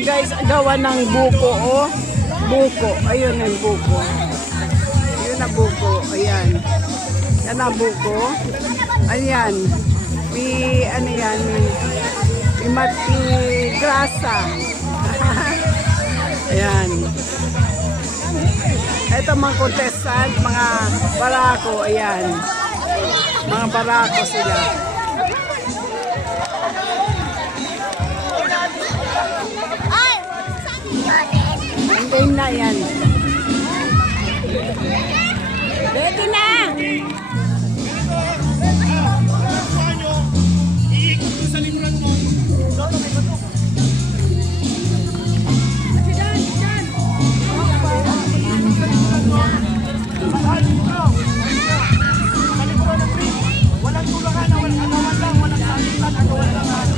yan guys, gawa ng buko, oh. Buko, ayun ang buko. Ayun ang buko, ayan. Yan ang buko. Ayan. May, ano yan, may grasa. Ayan. Ito mga contestant, mga barako, ayan. Mga barako sila. Game na yan. Ready na! Walang tulakan, walang agawan lang, walang salitan, agawan lang.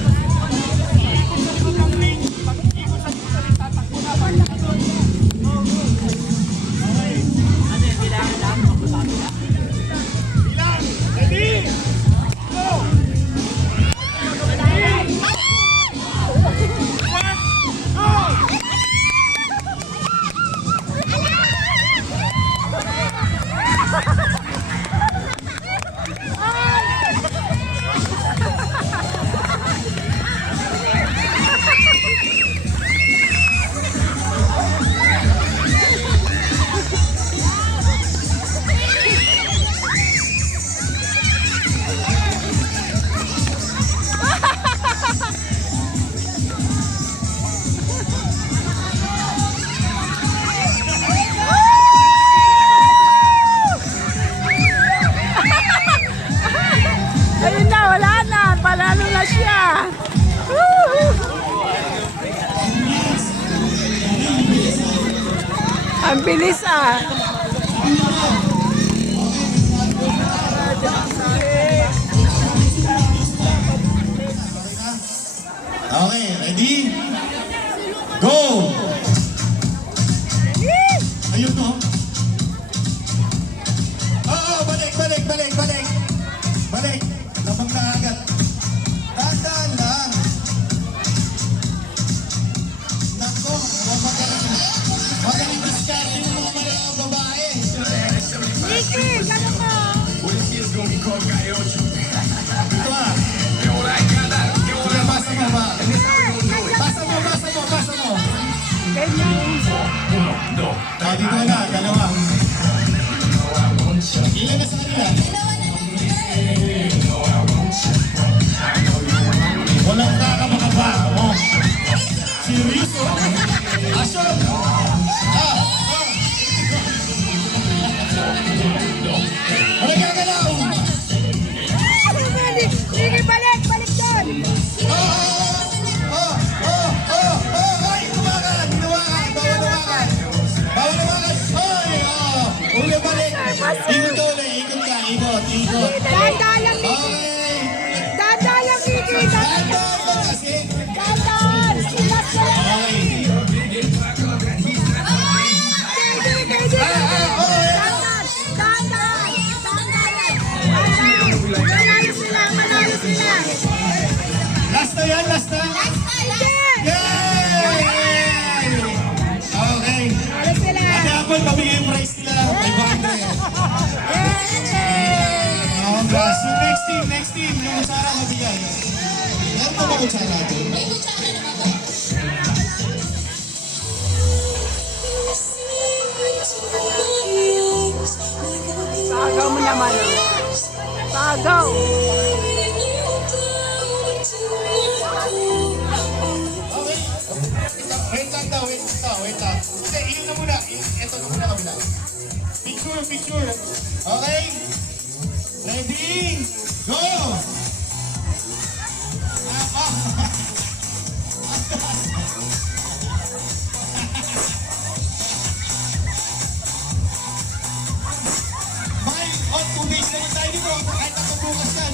Ayun na, wala na. Palalo na siya. Ang bilis ah. Okay, ready? Go! Ayun no? Oo, balik. Balik. Labang na agad. Dahan lang. Nako, magaling diskarte ng mga malayang babae. Nikki, gano'n mo? Ito ah. Sige, basa mo ba? Basa mo. Dito na, dalawa. Ilan na sa kanila? Walang kakamaka mo. Seryoso? Asyon? Walang gagalaw. Sige, balik doon. Ay, humakan. Bawal lumakan. Uli balik. Ikot ka ulit. Ikot. Dandalang, Okay. Nikki. Dandan kasi. Dandan. Okay. Manalo sila. Last na yan, last na. Yay! Okay. Ate Apple, pabigay yung prize nila. 500. Congrats. So next team. Yung kutsara mabigay. Meron pa ba kutsara natin? May kutsara naman po. Pagaw mo naman. Pagaw. Wait lang. Hindi, yun na muna. Ito na muna kabila. Picture. Okay? Ready? Go! May, 2 days naman tayo dito. Kahit ako bukas yan.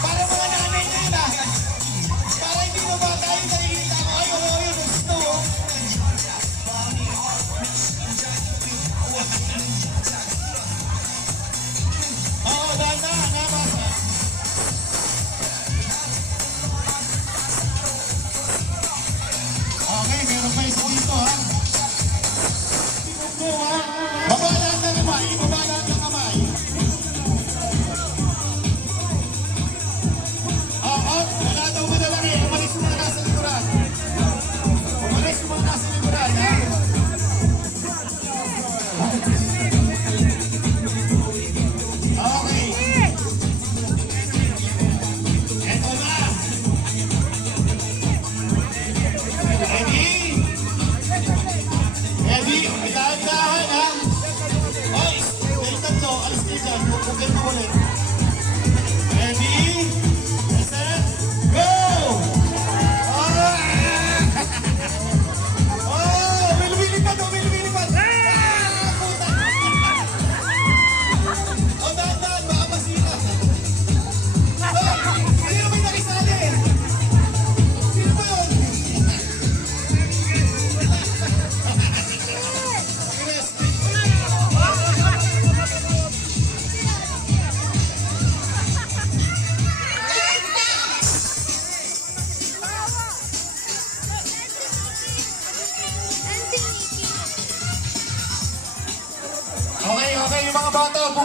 Para mga nanay na yun ah. Para hindi mo ba tayo naiinit ako. Ayun, gusto mo. Oo, dahan-dahan. Nabasa.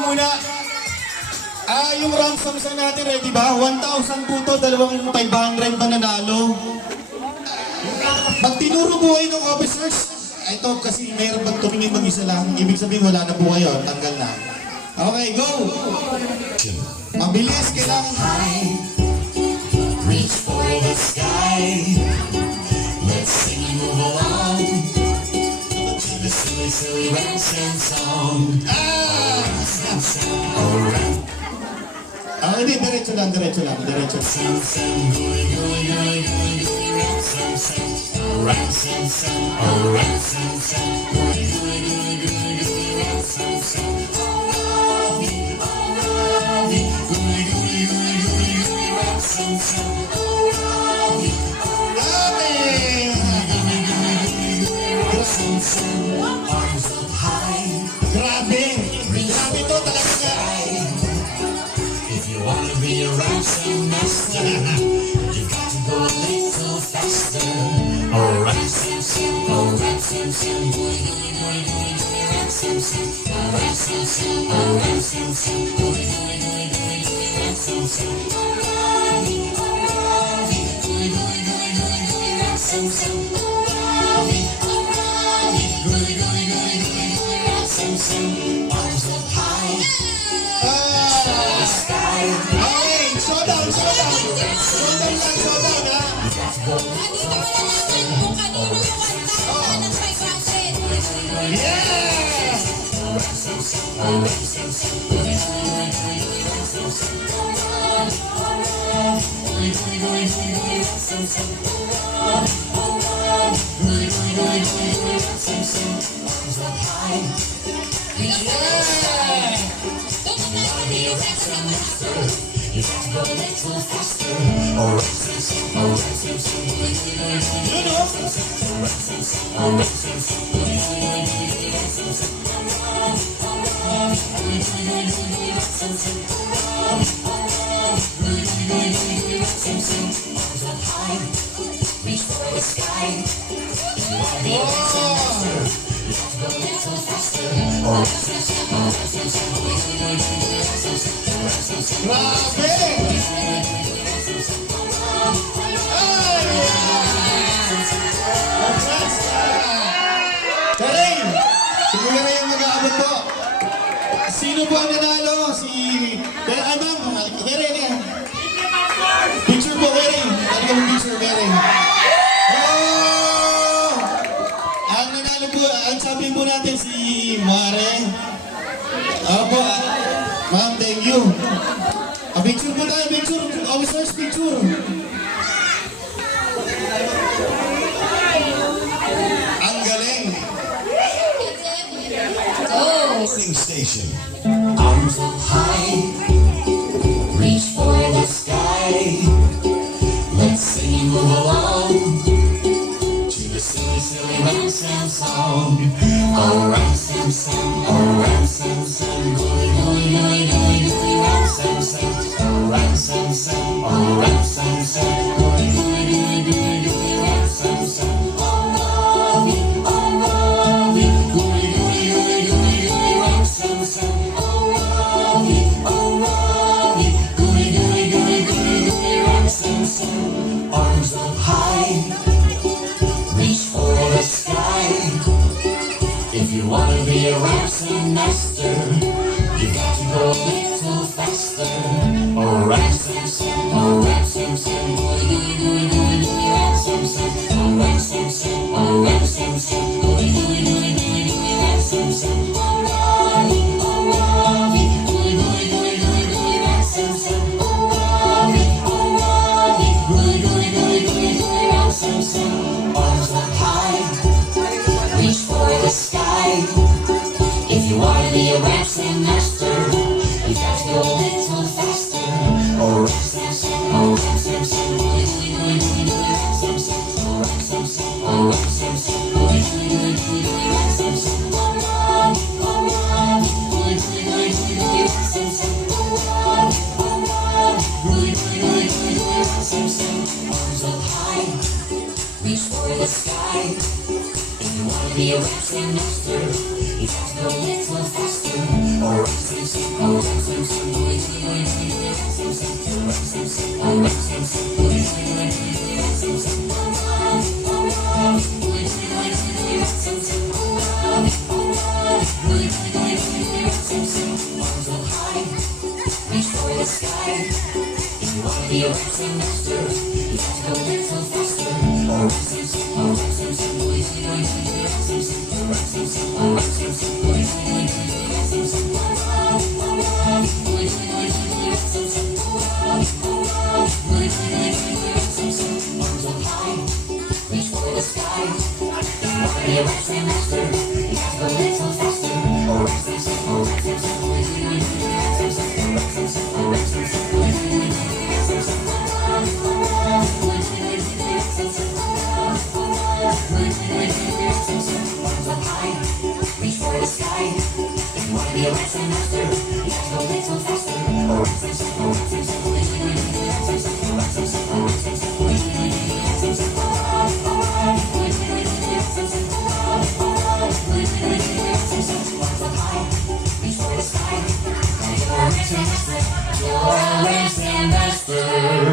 muna. Yung ransom song natin, ready ba? 1,000 po to, 2,500 mananalo. Pag tinuro po kayo ng officers, ito kasi mayroon pag tumingin mag-isa lang, ibig sabihin wala na po kayo, tanggal na. Okay, go! Mabilis, kailangan. Reach for the sky. Let's sing and move along to the silly, silly ransom song. Alright. Hindi, diretso lang. Ransom, gooey, gooey, gooey, gooey, gooey, ransom, ransom, ransom, gooey, gooey, gooey, gooey, gooey, ransom, gooey, gooey, gooey, gooey, gooey, ransom, arms up high. Grabe! Grabe to talaga. If you wanna be a ransom master, you got to go a little faster. Oh, ransom, oh, ransom, gooey, gooey, gooey, gooey, gooey, ransom, oh, ransom, oh, ransom, gooey, gooey, gooey, gooey, gooey, ransom, oh, gooey, gooey, gooey, gooey, gooey, ransom, arms up high. Sky. Okay, showdown lang, ha? Andito mo nalaman kung kanino yung 1,000 at 500. Yeah! Grabe! Karin! Siguro na yung mag-aabot po. Sino po ang nanalo? Ma'am, Karin yan. Picture po, Karin. Talaga mo picture, Karin. Oh! Ang nanalo po, ang champion po natin si Mare. Opo, ma'am, thank you. Picture po tayo, picture. Officers, picture. Ang galing. Station. Arms up high, reach for the sky. Let's sing and move along to the silly, silly ransom song. Oh, ransom song, oh, ransom song, gooey, gooey, gooey, gooey, gooey, ransom song. Oh, ransom song, oh, ransom song, gooey, gooey, gooey, gooey, gooey, ransom song. Oh, Robbie, gooey, gooey, gooey, gooey, gooey, ransom song. Oh, Robbie, gooey, gooey, gooey, gooey, gooey, ransom song. Arms up high, reach for the sky. If you wanna be a ransom master, you got to go a little faster. Oh, ransom, oh, ransom, gooey, gooey, gooey, gooey, gooey, ransom, oh, ransom, oh, ransom, gooey, gooey, gooey, gooey, gooey, ransom, oh, Robbie, gooey, gooey, gooey, gooey, gooey, ransom, oh, Robbie, gooey, gooey, gooey, gooey, gooey, ransom. Arms up high, reach for the sky. If you wanna be a ransom master, you got to go a little faster. Oh, ransom, oh, ransom, gooey, gooey, gooey, gooey, ransom, oh, ransom, oh, ransom, gooey, gooey, gooey, gooey, gooey, ransom, oh, Robbie, gooey, gooey, gooey, gooey, gooey, ransom, oh, Robbie, gooey, gooey, gooey, gooey, gooey, ransom. Arms up high, reach for the sky. If you wanna be a ransom master, you got to go a little faster. You're a racing master.